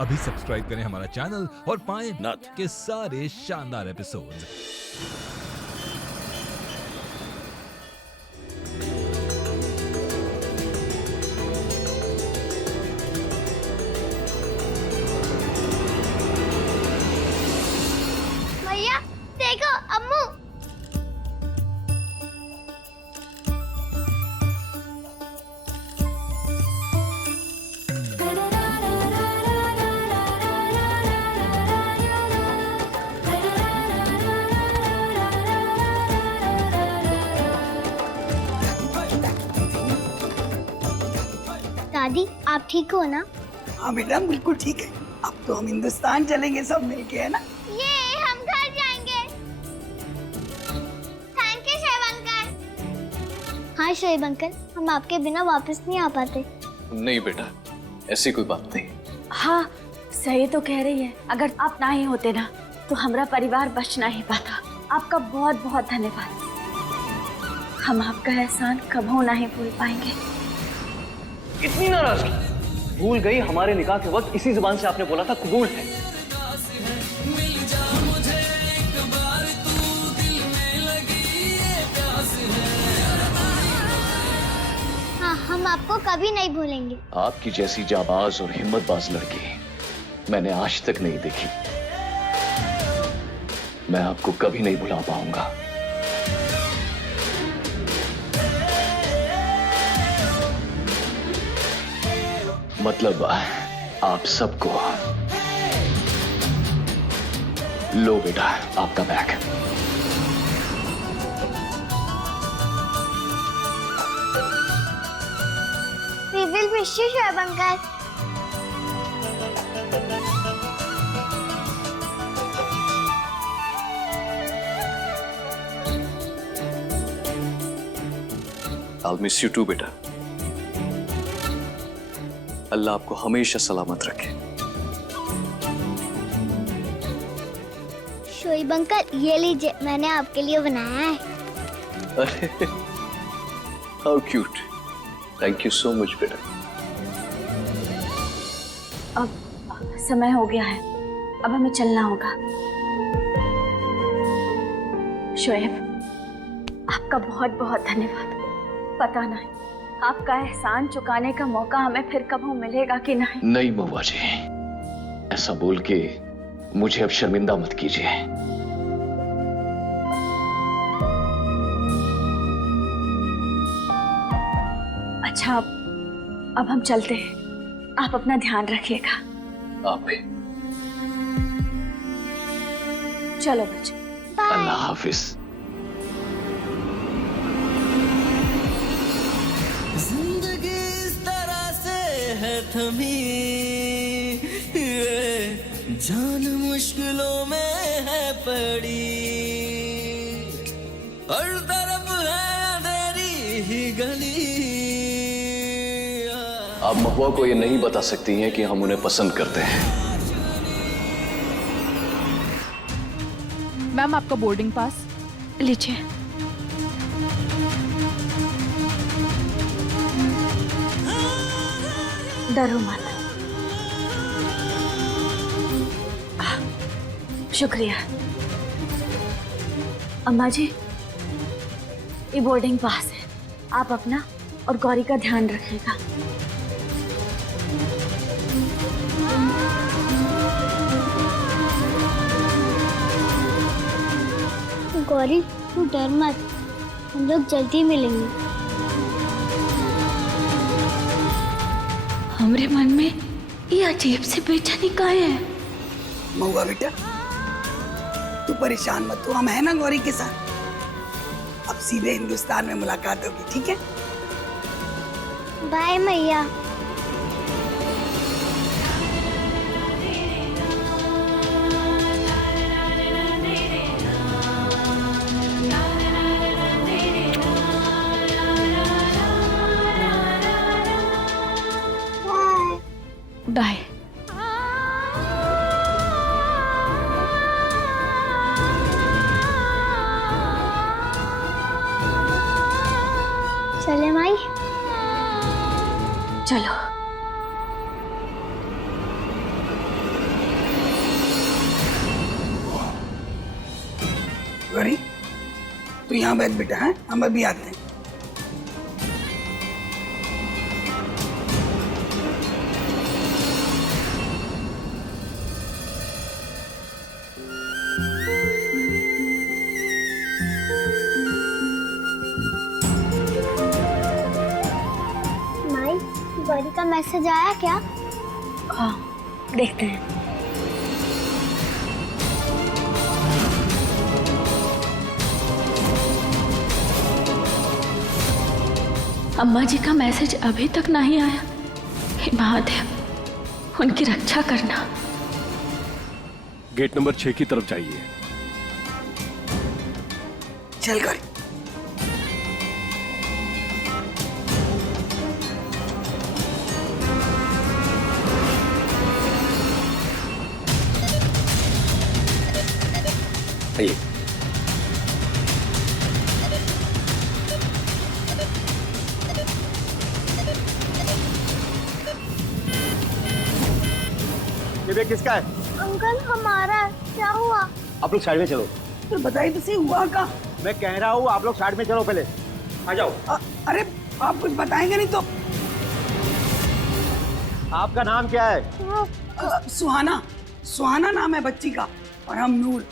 अभी सब्सक्राइब करें हमारा चैनल और पाएं नाथ। के सारे शानदार एपिसोड्स। भैया देखो अम्मू। दादी आप ठीक हो ना? हाँ बेटा बिल्कुल ठीक है। अब तो हम हिंदुस्तान चलेंगे सब मिलके, है ना? ये हम घर जाएंगे। Thank you Shoaib uncle. हाँ शोएब अंकल, हम आपके बिना वापस नहीं आ पाते। नहीं बेटा, ऐसी कोई बात नहीं। हाँ सही तो कह रही है। अगर आप ना ही होते ना तो हमारा परिवार बच ना ही पाता। आपका बहुत बहुत धन्यवाद। हम आपका एहसान कभी नहीं भूल पाएंगे। इतनी नाराजगी? भूल गई? हमारे निकाह के वक्त इसी जुबान से आपने बोला था कबूल है। हाँ हम आपको कभी नहीं भूलेंगे। आपकी जैसी जाबाज और हिम्मतबाज लड़की मैंने आज तक नहीं देखी। मैं आपको कभी नहीं भुला पाऊंगा। मतलब आप सबको। लो बेटा आपका bag. We will miss you Shoaib uncle. I'll miss you too बेटा। अल्लाह आपको हमेशा सलामत रखे। शोएब अंकल ये लीजिए, मैंने आपके लिए बनाया है। अरे how cute. Thank you so much बेटा। अब समय हो गया है, अब हमें चलना होगा। शोएब आपका बहुत बहुत धन्यवाद। पता नहीं आपका एहसान चुकाने का मौका हमें फिर कभी मिलेगा कि नहीं। नहीं महुआ जी, ऐसा बोल के मुझे अब शर्मिंदा मत कीजिए। अच्छा अब हम चलते हैं। आप अपना ध्यान रखिएगा। आप भी। चलो बच्चे। अल्लाह हाफिज। जिंदगी इस तरह से है थमी, जान मुश्किलों में है पड़ी, हर तरफ है अंधेरी ही गली। आप महुआ को ये नहीं बता सकती हैं कि हम उन्हें पसंद करते हैं। मैम आपका बोर्डिंग पास लीजिए। डरो मत। शुक्रिया। अम्मा जी ये बोर्डिंग पास है, आप अपना और गौरी का ध्यान रखिएगा। गौरी तू डर मत, हम लोग जल्दी मिलेंगे। हमरे मन में ये अजीब से बेचैनी काहे है? महुआ बेटा तू परेशान मत हो, हम है ना गौरी के साथ। अब सीधे हिंदुस्तान में मुलाकात होगी, ठीक है? बाय मैया। बाय। चले माई। चलो। तू यहाँ बैठ बेटा, है हम अभी आते हैं। माई, गौरी का मैसेज आया क्या? हाँ, देखते हैं। अम्मा जी का मैसेज अभी तक नहीं आया। हे महादेव, उनकी रक्षा करना। गेट नंबर 6 की तरफ जाइए। चल गौरी। आइए। ये बैग किसका है? अंकल हमारा है। क्या हुआ? आप लोग साइड में चलो। तो बताइए तो सही हुआ का? मैं कह रहा हूँ आप लोग साइड में चलो, पहले आ जाओ। अरे आप कुछ बताएंगे नहीं तो? आपका नाम क्या है? सुहाना। सुहाना नाम है बच्ची का और हम नूर,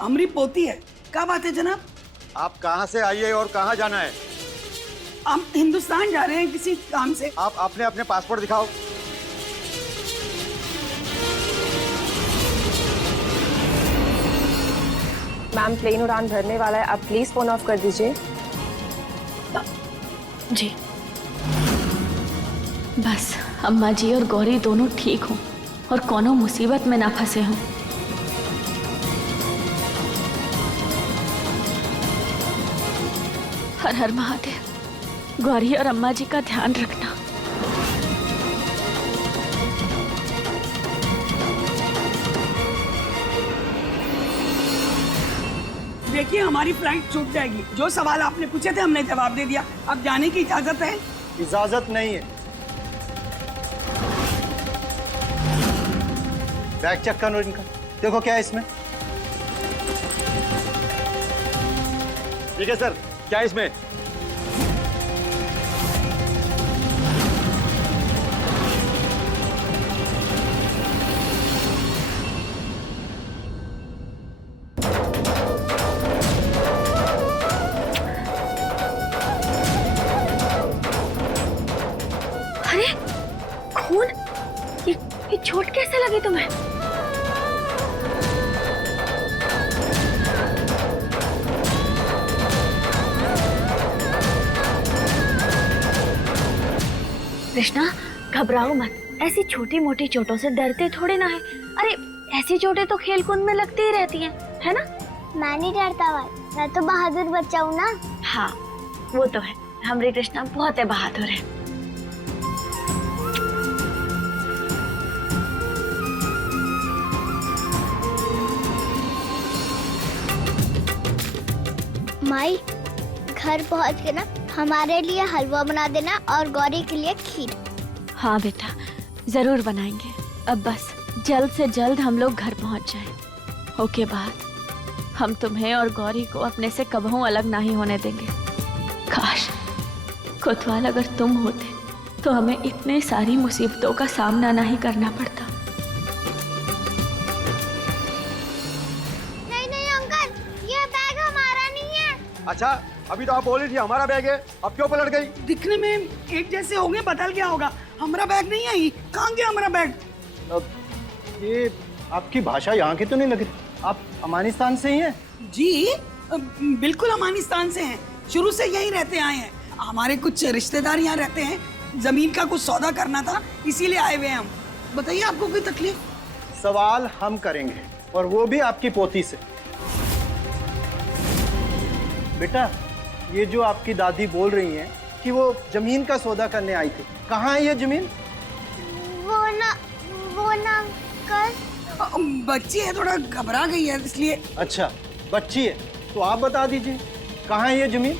हमारी पोती है। क्या बात है जनाब? आप कहाँ से आइए और कहाँ जाना है? हम हिंदुस्तान जा रहे हैं किसी काम से। आप अपने अपने पासपोर्ट दिखाओ। मैम, प्लेन उड़ान भरने वाला है, आप प्लीज फोन ऑफ कर दीजिए। जी, बस अम्मा जी और गौरी दोनों ठीक हों और कोनो मुसीबत में ना फंसे हों। हर हर महादेव, गौरी और अम्मा जी का ध्यान रखना। देखिए हमारी फ्लाइट छूट जाएगी। जो सवाल आपने पूछे थे हमने जवाब दे दिया। अब जाने की इजाजत है? इजाजत नहीं है। बैग चेक करो इनका, देखो क्या है इसमें। ठीक है सर, क्या है इसमें? अरे खून, ये चोट कैसे लगी तुम्हें? कृष्णा, घबराओ मत। ऐसी छोटी मोटी चोटों से डरते थोड़े ना है। अरे ऐसी चोटें तो खेल कूद में लगती ही रहती हैं, है ना? मैं नहीं डरता भाई, मैं तो बहादुर बच्चा हूँ ना। हाँ, वो तो है। हमारी कृष्णा बहुत है बहादुर है। माई, घर पहुँच के ना हमारे लिए हलवा बना देना और गौरी के लिए खीर। हाँ बेटा, जरूर बनाएंगे। अब बस जल्द से जल्द हम लोग घर पहुंच जाएं। ओके बाद हम तुम्हें और गौरी को अपने से कबहू अलग नहीं होने देंगे। काश कोतवाल अगर तुम होते तो हमें इतने सारी मुसीबतों का सामना नहीं करना पड़ता। नहीं नहीं अंकल, ये बैग हमारा नहीं है। अच्छा, अभी तो आप बोल रही थी हमारा बैग है, अब क्यों पलट गई? दिखने में एक जैसे होंगे, बदल गया होगा। हमारा बैग नहीं है ही। कहाँ गया हमारा बैग? ये आपकी भाषा यहाँ की तो नहीं लग रही। आप अफगानिस्तान से ही हैं? जी बिल्कुल अफगानिस्तान से हैं। शुरू से यहीं रहते आए हैं। हमारे कुछ रिश्तेदार यहाँ रहते हैं। जमीन का कुछ सौदा करना था, इसीलिए आए हुए हैं हम। बताइए आपको कोई तकलीफ? सवाल हम करेंगे और वो भी आपकी पोती से। बेटा, ये जो आपकी दादी बोल रही हैं कि वो जमीन का सौदा करने आई थी, कहाँ है ये जमीन? वो ना अंकल, बच्ची है, थोड़ा घबरा गई है इसलिए। अच्छा, बच्ची है तो आप बता दीजिए कहाँ है ये जमीन?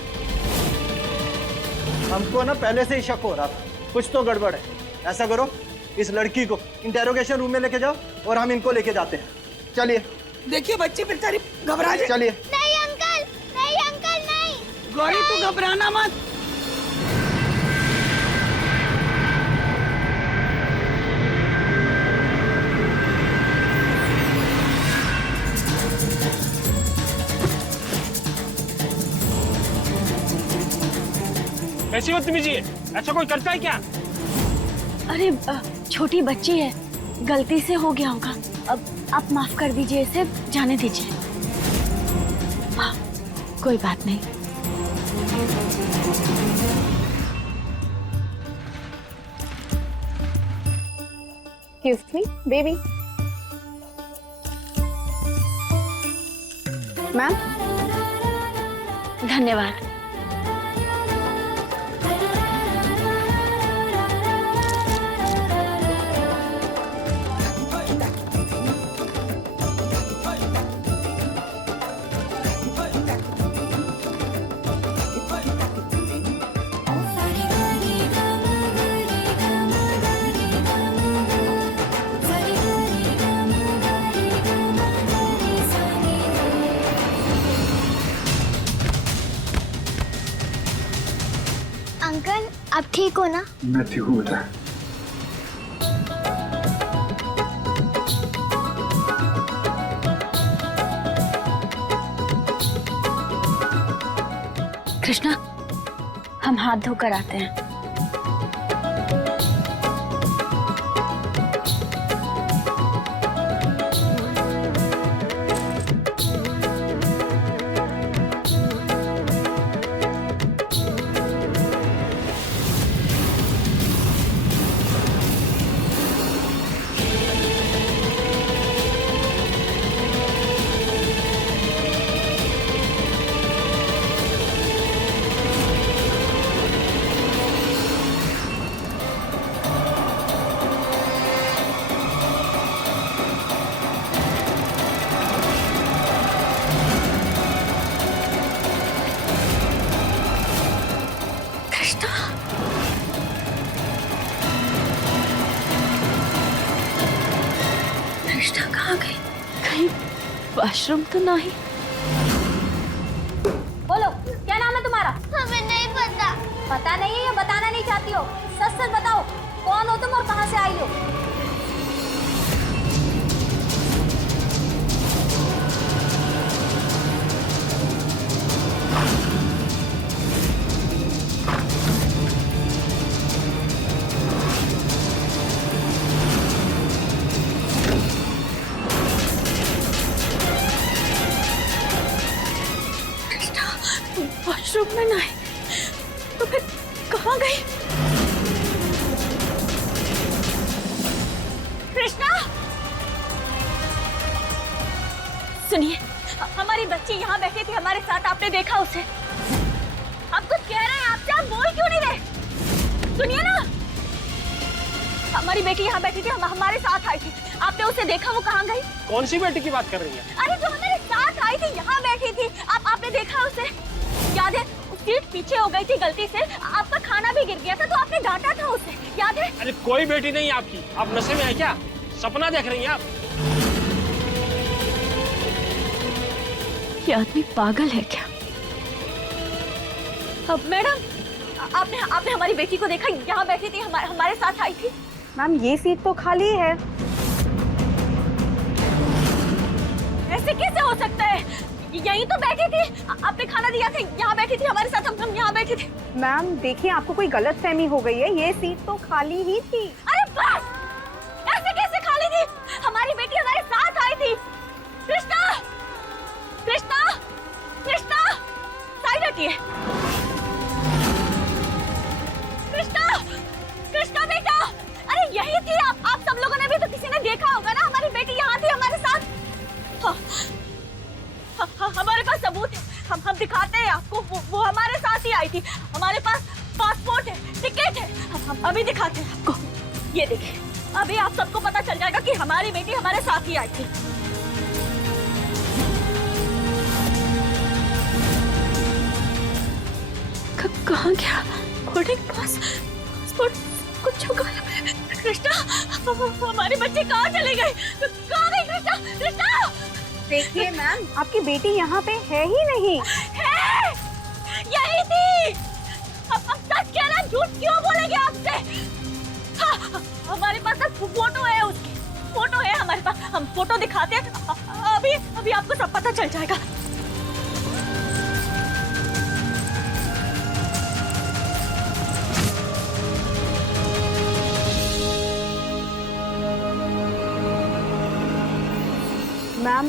हमको ना पहले से ही शक हो रहा था, कुछ तो गड़बड़ है। ऐसा करो, इस लड़की को इंटेरोगेशन रूम में लेके जाओ और हम इनको लेके जाते हैं। चलिए। देखिए बच्ची बेचारी घबरा जाए। चलिए। नहीं अंकल, नहीं अंकल, नहीं। गौरी तू घबराना मत। कैसी बदतमीजी है? ऐसा कोई करता है क्या? अरे छोटी बच्ची है, गलती से हो गया होगा। अब आप माफ कर दीजिए, इसे जाने दीजिए। हाँ, कोई बात नहीं। Excuse me, baby. मैम, धन्यवाद। अंकल आप ठीक हो ना? मैं ठीक हूँ बेटा। कृष्णा, हम हाथ धोकर आते हैं। कृष्णा कहाँ गई? कहीं वॉशरूम तो नहीं? बोलो, क्या नाम है तुम्हारा? हमें नहीं पता। पता नहीं है या बताना नहीं चाहती हो? सच सच बताओ, कौन हो तुम और कहाँ से आई हो? वॉशरूम में नहीं तो फिर कहाँ गई? कृष्णा, सुनिए, हमारी बच्ची यहाँ बैठी थी हमारे साथ, आपने देखा उसे? आप कुछ कह रहे हैं, आपसे आप बोल क्यों नहीं रहे? सुनिए ना, हमारी बेटी यहाँ बैठी थी, हमारे साथ आई थी, आपने उसे देखा? वो कहाँ गई? कौन सी बेटी की बात कर रही है? अरे जो हमारे साथ आई थी, यहाँ बैठी थी, आपने देखा उसे? याद है, सीट पीछे हो गई थी गलती से, आपका खाना भी गिर गया था तो आपने डांटा था उसे, याद है? अरे कोई बेटी नहीं आपकी, आप नशे में है क्या? सपना देख रही हैं आप? ये आदमी पागल है क्या? अब मैडम, आपने हमारी बेटी को देखा? यहाँ बैठी थी, हमारे साथ आई थी। मैम ये सीट तो खाली है। ऐसे कैसे हो सकता है? यहीं तो बैठी थी, आपने खाना दिया था, यहाँ बैठी थी हमारे साथ, हम यहाँ बैठे थे। मैम देखिए, आपको कोई गलतफहमी हो गई है, ये सीट तो खाली ही थी। अरे बस, ऐसे कैसे खाली थी? हमारी बेटी हमारे साथ आई थी। कृष्णा, कृष्णा, कृष्णा, साइड हटिए। कृष्णा, कृष्णा बेटा, अरे यही थी आप सब लोगों ने भी तो किसी ने देखा होगा ना, हमारी बेटी यहाँ थी हमारे साथ। हमारे पास सबूत है, हम दिखाते हैं आपको, वो हमारे साथ ही आई थी। हमारे पास पासपोर्ट है, टिकट है, हम अभी दिखाते हैं आपको। ये देखिए, अभी आप सबको पता चल जाएगा कि हमारी बेटी हमारे साथ ही आई थी। कहाँ गया बोर्डिंग पास, पासपोर्ट कुछ होगा? कृष्णा, हमारे बच्चे कहाँ चले गए? कहाँ गई कृष्णा? कृष्णा, देखिए मैम, आपकी बेटी यहाँ पे है ही नहीं। है, यही थी। अब सच कहना झूठ क्यों बोलेंगे आपसे? हाँ, हमारे पास फोटो है उसकी, फोटो है हमारे पास, हम फोटो दिखाते हैं। अभी आपको सब पता चल जाएगा। मैम,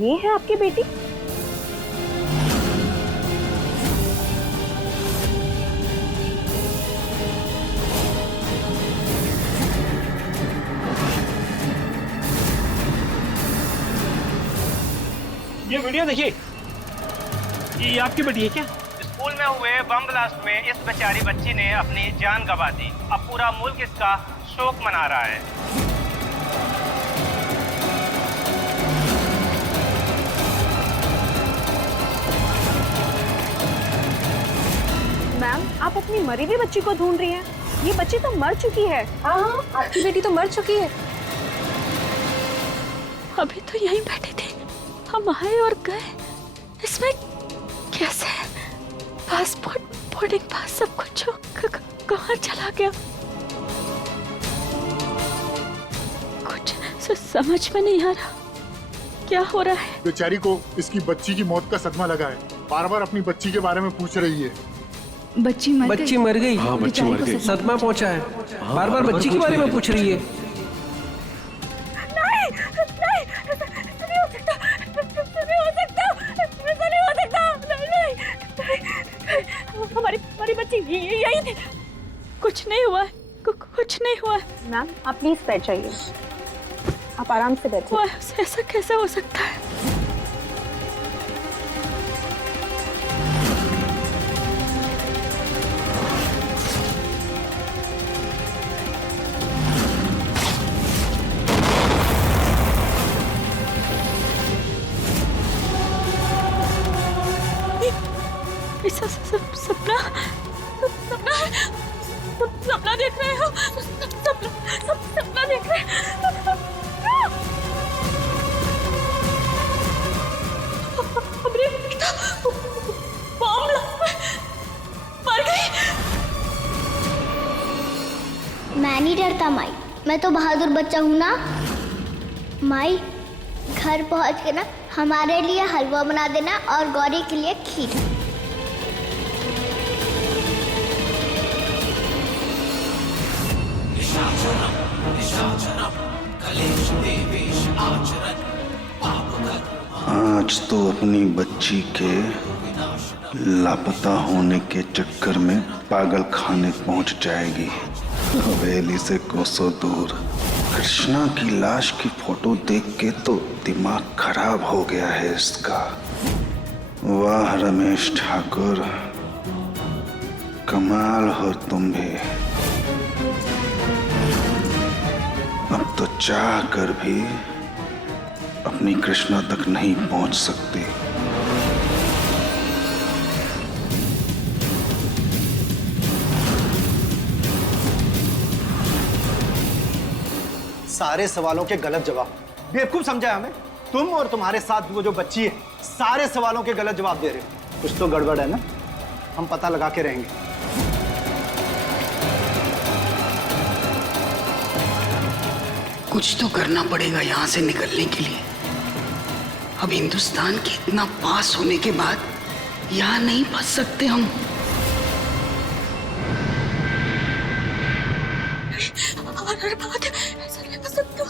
ये है आपकी बेटी? ये वीडियो देखिए, ये आपकी बेटी है क्या? स्कूल में हुए बम ब्लास्ट में इस बेचारी बच्ची ने अपनी जान गंवा दी। अब पूरा मुल्क इसका शोक मना रहा है। मैम, आप अपनी मरी हुई बच्ची को ढूंढ रही हैं? ये बच्ची तो मर चुकी है। हाँ, आपकी बेटी तो मर चुकी है। अभी तो यहीं बैठे थे, हम आए और गए। इसमें कैसे? पासपोर्ट, बोर्डिंग पास, सब कुछ कहाँ चला गया? कुछ समझ में नहीं आ रहा, क्या हो रहा है? बेचारी को इसकी बच्ची की मौत का सदमा लगा है। बार बार अपनी बच्ची के बारे में पूछ रही है। बच्ची मर गई। हाँ, बच्ची मर गई। सदमा पहुंचा है। बार बार बच्ची के बारे में पूछ रही है। हमारी बच्ची यही थी। कुछ नहीं हुआ है, कुछ नहीं हुआ है। मैम, आप प्लीज बैठ जाइए, आप आराम से बैठिए। ऐसा कैसे हो सकता है? सपना देख रहे हो? सपना देख रहे हो? मर गई। मैं नहीं डरता माई, मैं तो बहादुर बच्चा हूँ ना। माई, घर पहुँच के ना हमारे लिए हलवा बना देना और गौरी के लिए खीर। आज तो अपनी बच्ची के लापता होने के चक्कर में पागल खाने पहुंच जाएगी, हवेली से कोसों दूर। कृष्णा की लाश की फोटो देख के तो दिमाग खराब हो गया है इसका। वाह रमेश ठाकुर, कमाल हो तुम भी। अब तो चाह कर भी अपनी कृष्णा तक नहीं पहुंच सकती। सारे सवालों के गलत जवाब। बेवकूफ समझा हमें। तुम और तुम्हारे साथ वो जो बच्ची है, सारे सवालों के गलत जवाब दे रहे हो। कुछ तो गड़बड़ है ना, हम पता लगा के रहेंगे। कुछ तो करना पड़ेगा यहाँ से निकलने के लिए। अब हिंदुस्तान के इतना पास होने के बाद यहाँ नहीं फंस सकते हम। ऐसा नहीं फंस सकता।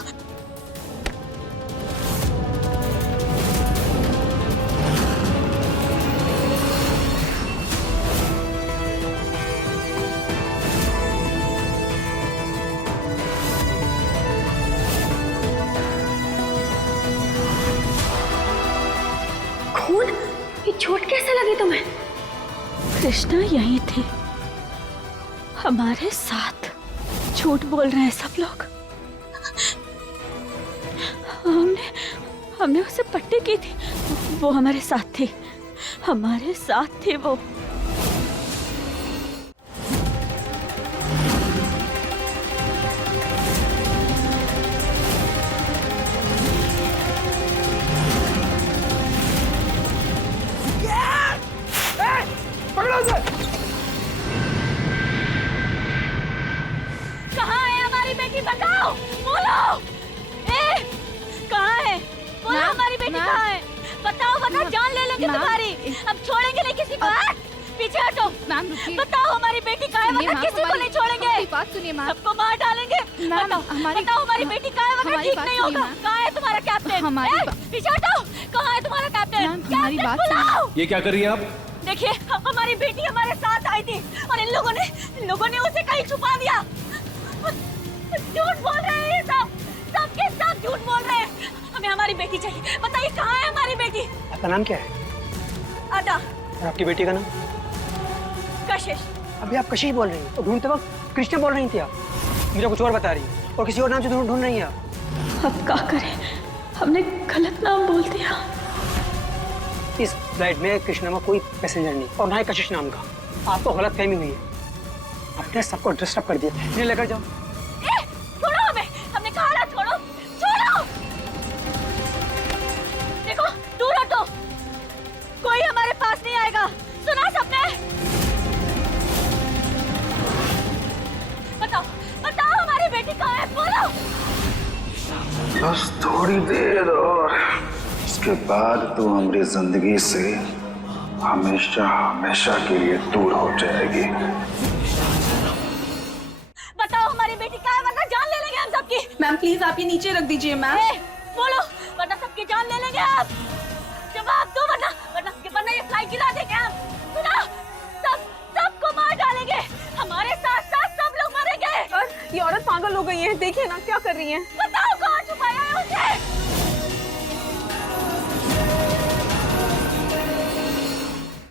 खून? ये चोट कैसे लगी तुम्हें? कृष्णा यही थी हमारे साथ। झूठ बोल रहे हैं सब लोग। हमने उसे पट्टी की थी, वो हमारे साथ थी, हमारे साथ थी वो। पकड़ो जाएगी तुम्हारी। हम छोड़ेंगे नहीं किसी को। पीछे हटो। मैम रुकिए। बताओ हमारी बेटी कहाँ है, वरना किसी को नहीं छोड़ेंगे। बात सुनिए मैम। सबको मार डालेंगे। बताओ हमारी बेटी कहाँ है, वरना ठीक नहीं होगा। कहाँ है तुम्हारा कैप्टन? पीछे हटो। कहाँ है तुम्हारा कैप्टन? कैप्टन बुलाओ। ये क्या कर रही है आप? देखिए हमारी बेटी हमारे साथ आई थी और इन लोगों ने उसे कहीं छुपा दिया। झूठ बोल रहे हैं ये सबके सब झूठ बोल रहे हैं। हमें हमारी बेटी चाहिए। बताइए कहाँ है हमारी बेटी? आपका नाम क्या है? अदा। और आपकी बेटी का नाम? कशिश। अभी आप कशिश बोल रही हैं और ढूंढते वक्त कृष्णा बोल रही थी आप। मुझे कुछ और बता रही है और किसी और नाम से ढूंढ रही हैं आप। अब क्या करें, हमने गलत नाम बोल दिया। इस फ्लाइट में कृष्णा में कोई पैसेंजर नहीं और ना ही कशिश नाम का। आपको गलत फहमी हुई है। आपने सबको डिस्टर्ब कर दिया। इन्हें लेकर जाओ। छोड़ो हमें, हमने कहा ना छोड़ो। छोड़ो। देखो दूर हटो, कोई हमारे पास नहीं आएगा। सुना सबने? बताओ हमारी बेटी कहाँ है, बोलो। बस थोड़ी देर और इसके बाद तो हमारी जिंदगी से हमेशा हमेशा के लिए दूर हो जाएगी। बताओ हमारी बेटी कहाँ है, वरना जान ले लेंगे हम सबकी। मैम प्लीज आप ये नीचे रख दीजिए मैम। बोलो, वरना सबकी जान ले लेंगे आप। जवाब दो, वरना ये फ्लाइट गिरा देंगे हम। सुना? सबको मार डालेंगे। हमारे साथ साथ सब लोग मरेंगे। ये औरत पागल हो गई है, देखिए ना क्या कर रही है। बताओ कहाँ छुपाया है उसे।